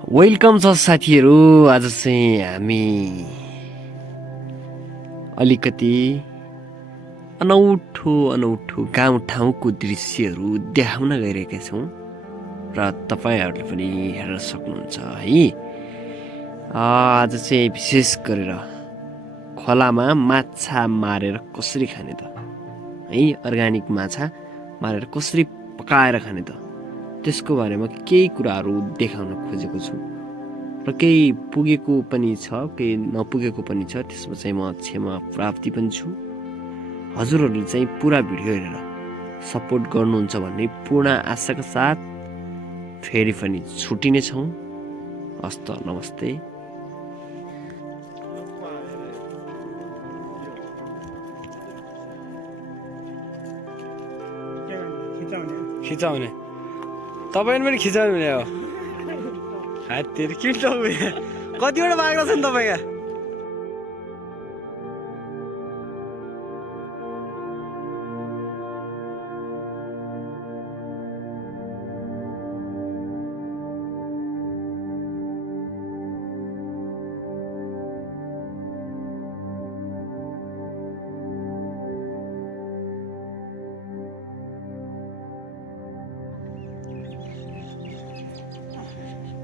Welcome छ साथीहरू। आज चाहिँ हामी अलिकति अनौठो अनौठो गाउँठाउँको दृश्यहरू देखाउन गइरहेका छौँ र तपाईँहरूले पनि हेर्न सक्नुहुन्छ है। आज चाहिँ विशेष गरेर खोलामा माछा मारेर कसरी खाने त है, अर्ग्यानिक माछा मारेर कसरी पकाएर खाने त, त्यसको बारेमा केही कुराहरू देखाउन खोजेको छु र केही पुगेको पनि छ, केही नपुगेको पनि छ। त्यसमा चाहिँ म क्षमा प्राप्ति पनि छु। हजुरहरूले चाहिँ पुरा भिडियो हेरेर सपोर्ट गर्नुहुन्छ भन्ने पूर्ण आशाका साथ फेरि पनि छुट्टिने छौँ। हस्त नमस्ते। खिचाउने तपाईँले पनि खिचाउनु हुने हो। हात्तीहरू किन्टो कतिवटा बाख्रा छन् तपाईँका?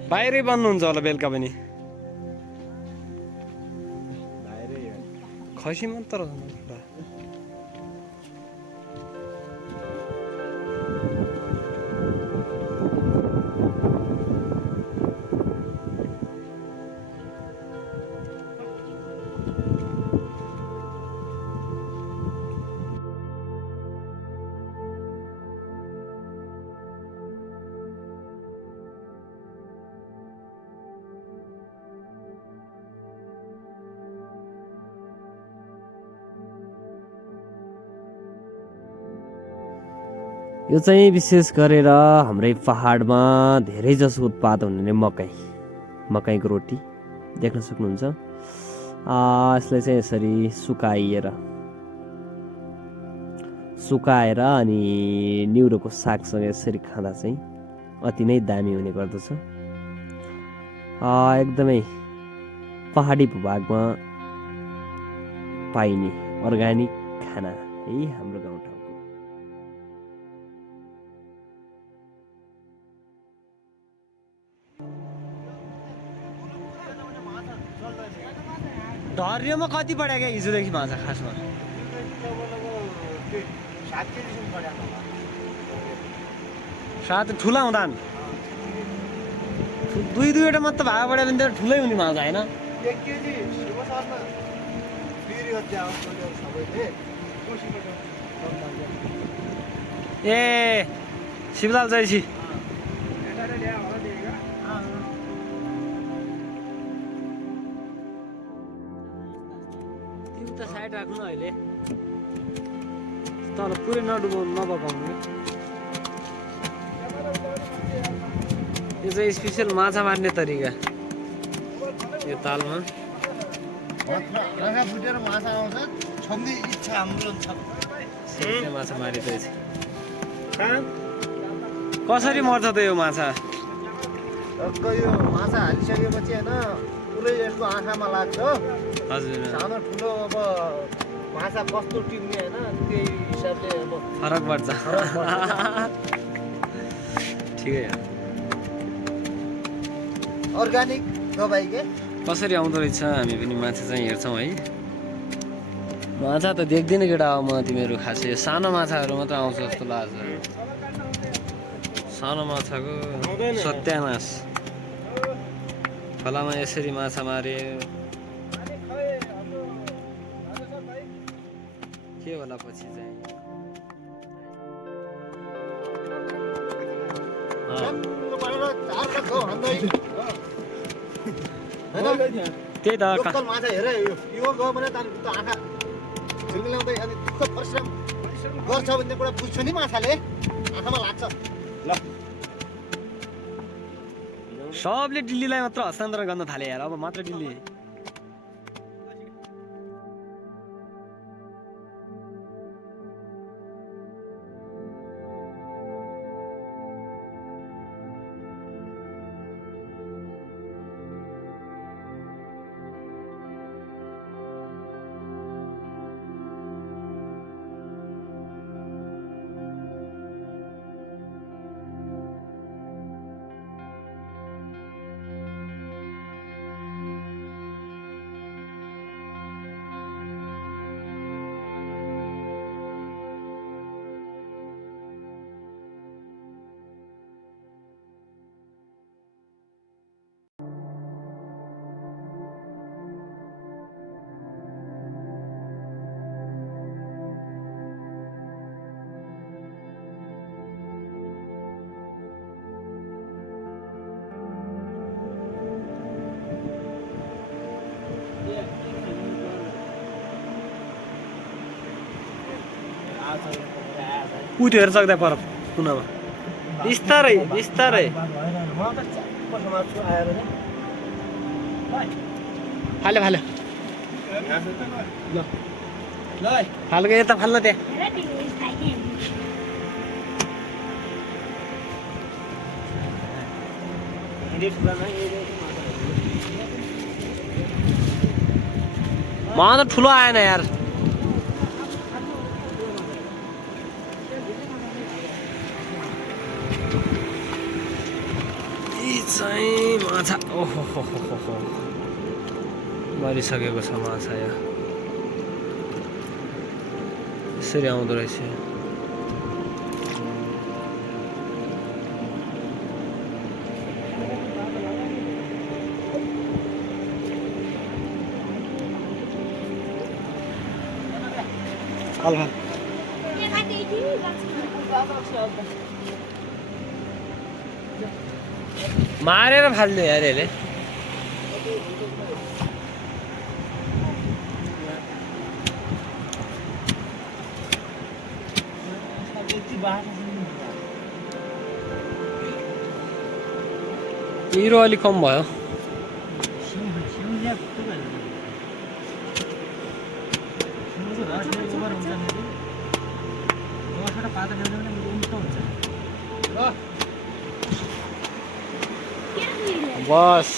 बाहिरै बन्नुहुन्छ होला बेलुका पनि। खसी मात्र यो चाहिँ विशेष गरेर हाम्रै पहाडमा धेरै जसो उत्पादन हुने मकैको रोटी देख्न सक्नुहुन्छ। यसलाई चाहिँ यसरी सुकाएर अनि निउरोको सागसँग यसरी खाँदा चाहिँ अति नै दामी हुने गर्दछ। एकदमै पहाडी भूभागमा पाइने अर्ग्यानिक खाना है हाम्रो गाउँठाउँको। धर्योमा कति बढ्यो क्या हिजोदेखि माछा? खासमा 7 ठुला हुँदा दुईवटा मात्र भाग बढ्यो भने त ठुलै हुने माछा होइन? ए शिवलाल जैसी साइड राख्नु अहिले, तर पुरै नपकाउनु। यो चाहिँ स्पेसल माछा मार्ने तरिका। यो तालमा फुटेर माछा आउँछ, छोड्ने इच्छा हाम्रो छ। माछा मारिँदैछ। कसरी मर्छ त यो माछा? यो माछा हालिसकेपछि होइन पुरै यसको आँखामा लाग्छ। हजुर, सानो ठुलो अब माछा कस्तो टिप्ने होइन त्यही हिसाबले अब फरक पर्छ। ठिकै हो। अर्ग्यानिक दबाई के कसरी आउँदो रहेछ? हामी पनि माछा चाहिँ हेर्छौँ है। माछा त देख्दिनँ केटा हो म तिमीहरू। खासै सानो माछाहरू मात्र आउँछ जस्तो लाग्छ। सानो माछाको सत्यानाश। खोलामा यसरी माछा मारे के होला पछि चाहिँ? त्यही त लोकल माछा हेर, यो गयो भने त आँखा झिल्मिलाउँदै अनि दुःख परिश्रम गर्छ भन्ने कुरा बुझ्छ नि माछाले, आँखामा लाग्छ। ल सबले दिल्लीलाई मात्र हस्तान्तरण गर्न थाले यार। अब मात्र दिल्ली उठ्यो हेर सक्दा पर कुनामा बिस्तारै बिस्तारै फाल्यो फाल्यो फाल्को यता फाल्न त्यहाँ मलाई त ठुलो आएन यार चाहिँ माछा ओहो हो मरिसकेको छ माछा यो यसरी आउँदो रहेछ मारेर फाल्ने यार यसले हिरो अलिक कम भयो बस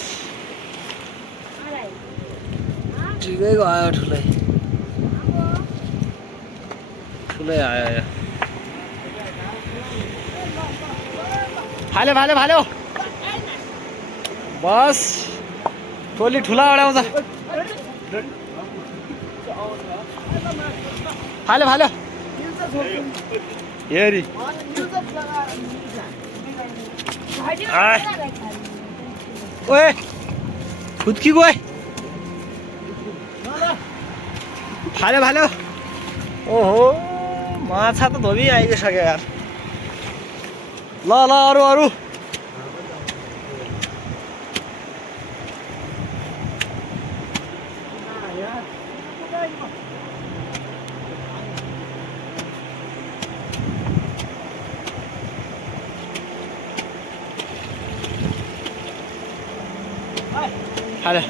ठिकैको आयो ठुलै ठुलै आयो फाल्यो फाल्यो फाल्यो बस टोली ठुला अडाउँछ फाल्यो फाल्यो हेरी ओए खुदकी गए फाल्यो फाल्यो ओहो माछा त धोबी आइसक्यो यार ल ल अरू अरू हाले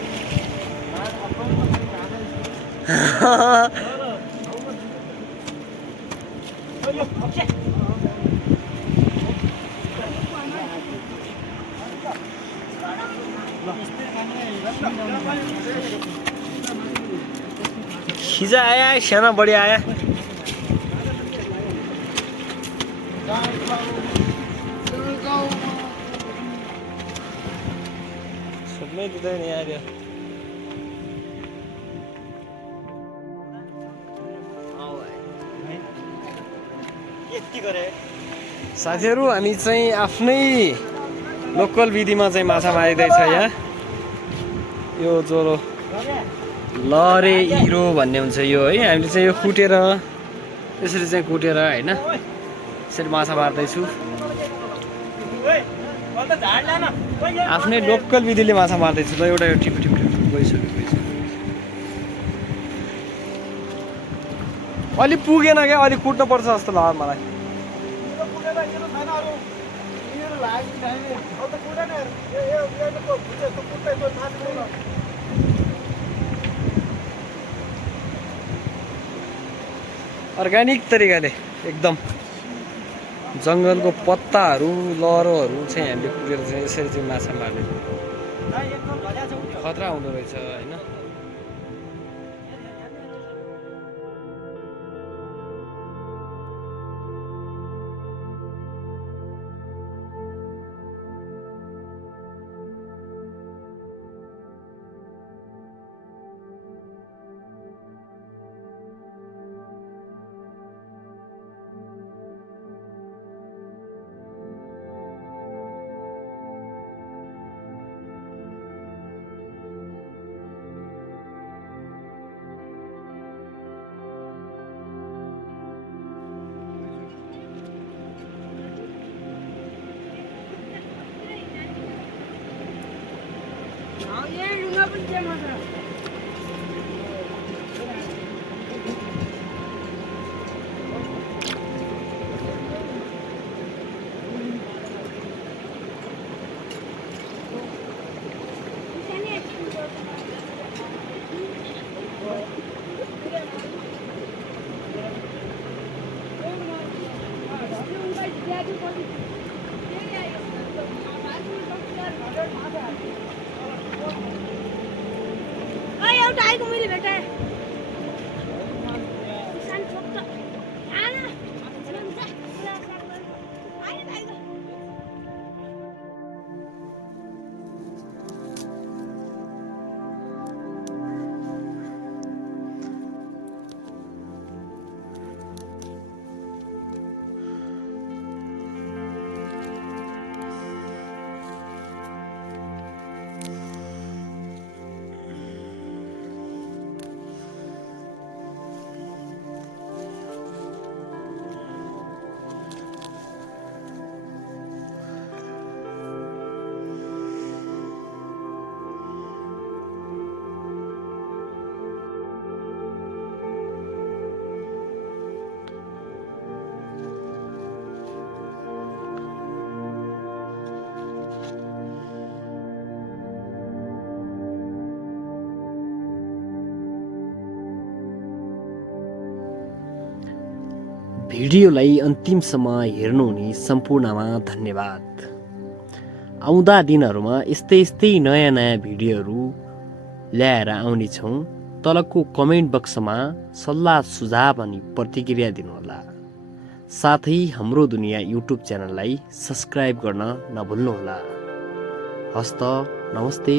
खिजा आया साना बढी आया सबमै दिँदैन यार साथीहरू हामी चाहिँ आफ्नै लोकल विधिमा चाहिँ माछा मारिँदैछ यहाँ यो जोरो लरे इरो भन्ने हुन्छ यो है हामीले चाहिँ यो कुटेर यसरी चाहिँ कुटेर हैन यसरी माछा मार्दैछु आफ्नै लोकल विधिले माछा मार्दैछु ल एउटा यो टिप टिप गइसक्यो अलि पुगेन क्या अलि कुट्नु पर्छ जस्तो लाग्यो मलाई अर्ग्यानिक तरिकाले एकदम जङ्गलको पत्ताहरू लरोहरू चाहिँ हामीले कुटेर चाहिँ यसरी चाहिँ माछा मार्ने खतरा हुँदो रहेछ होइन एउटा आएको मैले भेटाएँ सानो छोटो आना भिडियोलाई अन्तिमसम्म हेर्नुहुने सम्पूर्णमा धन्यवाद। आउँदा दिनहरूमा यस्तै नयाँ नयाँ भिडियोहरू ल्याएर आउनेछौँ। तलको कमेन्ट बक्समा सल्लाह सुझाव अनि प्रतिक्रिया दिनुहोला। साथै हाम्रो दुनियाँ युट्युब च्यानललाई सब्सक्राइब गर्न नभुल्नुहोला। हस्त नमस्ते।